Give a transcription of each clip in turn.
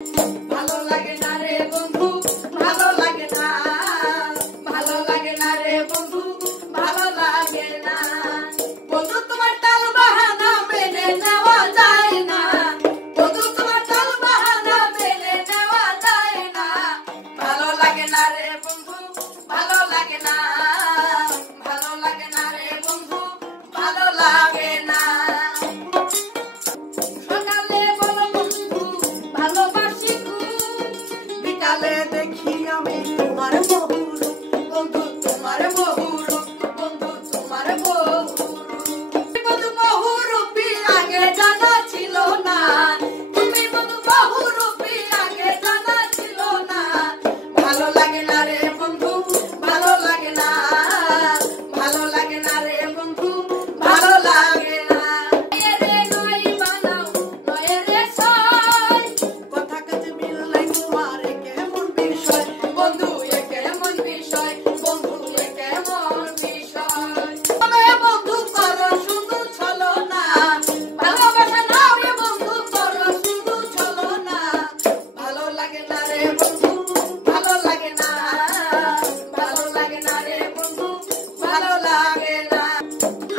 ভালো লাগে না রে বন্ধু, ভালো লাগে না, ভালো লাগে না রে বন্ধু, ভালো লাগে না। বন্ধু তোমার টাল বাহানা মেনে নেওয়া যায় না, বন্ধু তোমার টাল বাহানা মেনে নেওয়া যায় না। ভালো লাগে না রে বন্ধু, ভালো লাগে না, ভালো লাগে না রে বন্ধু, ভালো লাগে না। সকালে বলো বন্ধু ভালোবাসি বিকালে দেখি আমি তোমার বহুরূপ, বন্ধু তোমার বহুরূপ, বন্ধু তোমার বহুরূপ। বন্ধু বহুরূপী আগে জানা ছিল না, তুমি বন্ধু বহুরূপী আগে জানা ছিল না। ভালো লাগে না রে বন্ধু, ভালো লাগে না, ভালো লাগে না রে বন্ধু, ভালো লাগে না। রে নয় বানাও নয় রে ছয়, কথা কাজে মিল নাই তোমার কেমন বিষয়, বন্ধু এ কেমন বিষয়, বন্ধু এ কেমন বিষয়। তবে বন্ধু করো শুধু ছলো না, ভালোবাসা নাও রে বন্ধু করো শুধু ছলো না। ভালো লাগে না রে বন্ধু, ভালো লাগে না, ভালো লাগে না রে বন্ধু, ভালো লাগে না।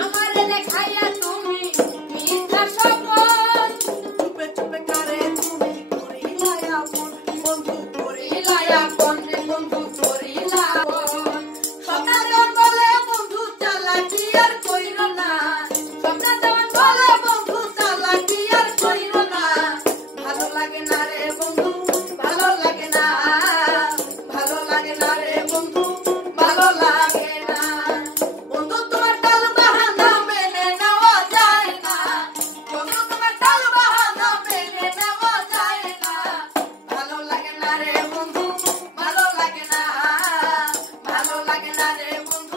আমার লেখাইয়া তুমি মিথ্যা শপথ, চুপে চুপে করে তুমি করিলা আপন, বন্ধু করিলা আপন রে বন্ধু করিলা আপন। সকালে বলে বন্ধু চালাকি আর কইরো না, সকালে বলে বন্ধু চালাকি আর কইরো না। ভালো লাগে না রে বন্ধু, ভালো লাগে না, ভালো লাগে না রে বন্ধু, ভালো লাগে না। বন্ধু তোমার টাল বাহানা মেনে নেওয়া যায় না, বন্ধু তোমার টাল বাহানা মেনে নেওয়া যায় না। ভালো লাগে না রে বন্ধু, ভালো লাগে না, ভালো লাগে না রে বন্ধু।